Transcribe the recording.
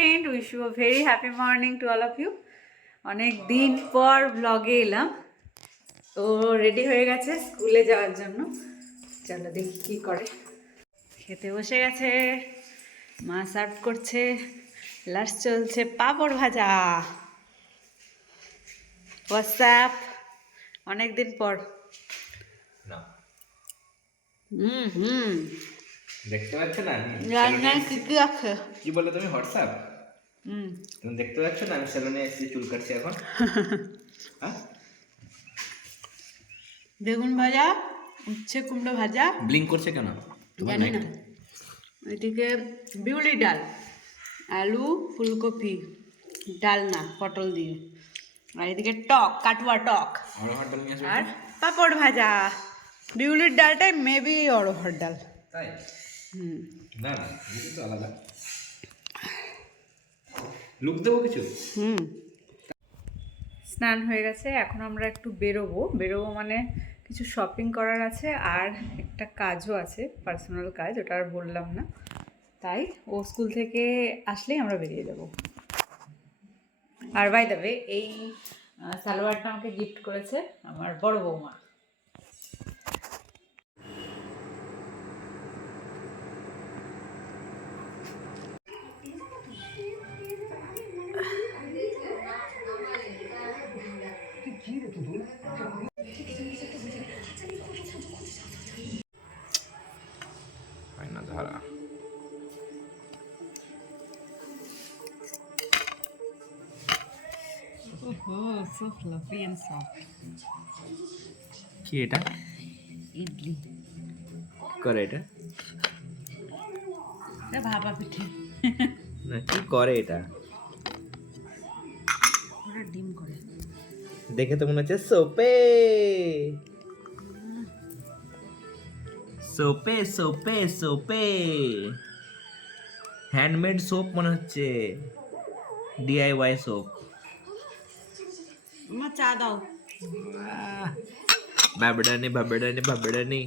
Friend, wish you a very happy morning to all of you. অনেক দিন পর ব্লগে এলাম। তো রেডি হয়ে গেছে স্কুলে যাওয়ার জন্য। চলো দেখি কি করে। খেতে বসে গেছে, মা সার্ভ করছে, লাস্ট চলছে পাঁপড় ভাজা। হোয়াটসঅ্যাপ, অনেক দিন পর। না হুম দেখতে পাচ্ছ না রান্নায় কি কি আছে? কি বলে তুমি হোয়াটসঅ্যাপ? হুম তুমি দেখতে পাচ্ছ না আমি সেলুনে এসে চুল কাটছি এখন? হ্যাঁ, বেগুন ভাজা, উচ্ছে কুমড়ো ভাজা, ব্লিঙ্ক করছে কেন তোমার জানি না। লাইটটা? এদিকে বিউলি ডাল, আলু ফুলকপি, ডাল না পটল দিয়ে, আর এদিকে টক, কাটুয়া টক, অড়হর ডাল নিয়ে আসবে আর পাঁপড় ভাজা। বিউলির ডালটাই মেবি অড়হর ডাল। তাই? হুম না না, এটা তো আলাদা। লুক দেবো কিছু? স্নান হয়ে গেছে, এখন আমরা একটু বেরোবো মানে কিছু শপিং করার আছে, আর একটা কাজও আছে, পার্সোনাল কাজ, ওটা আর বললাম না। তাই ও স্কুল থেকে আসলেই আমরা বেরিয়ে যাব। আর বাই দ্য ওয়ে, এই সালোয়ারটা আমাকে গিফট করেছে আমার বড় বৌমা। হয় না ধারা। Oh, so fluffy and soft. কি এটা? ইডলি, করে এটা? ভাপা পিঠে, না, কি করে এটা? ওরা ডিম করে। দেখে তো মনে হচ্ছে সোপে সোপে সোপে সোপে হ্যান্ডমেড সোপ মনে হচ্ছে, ডিআইওয়াই সোপ। আমার চা দাও। বাবডানি বাবডানি বাবডানি।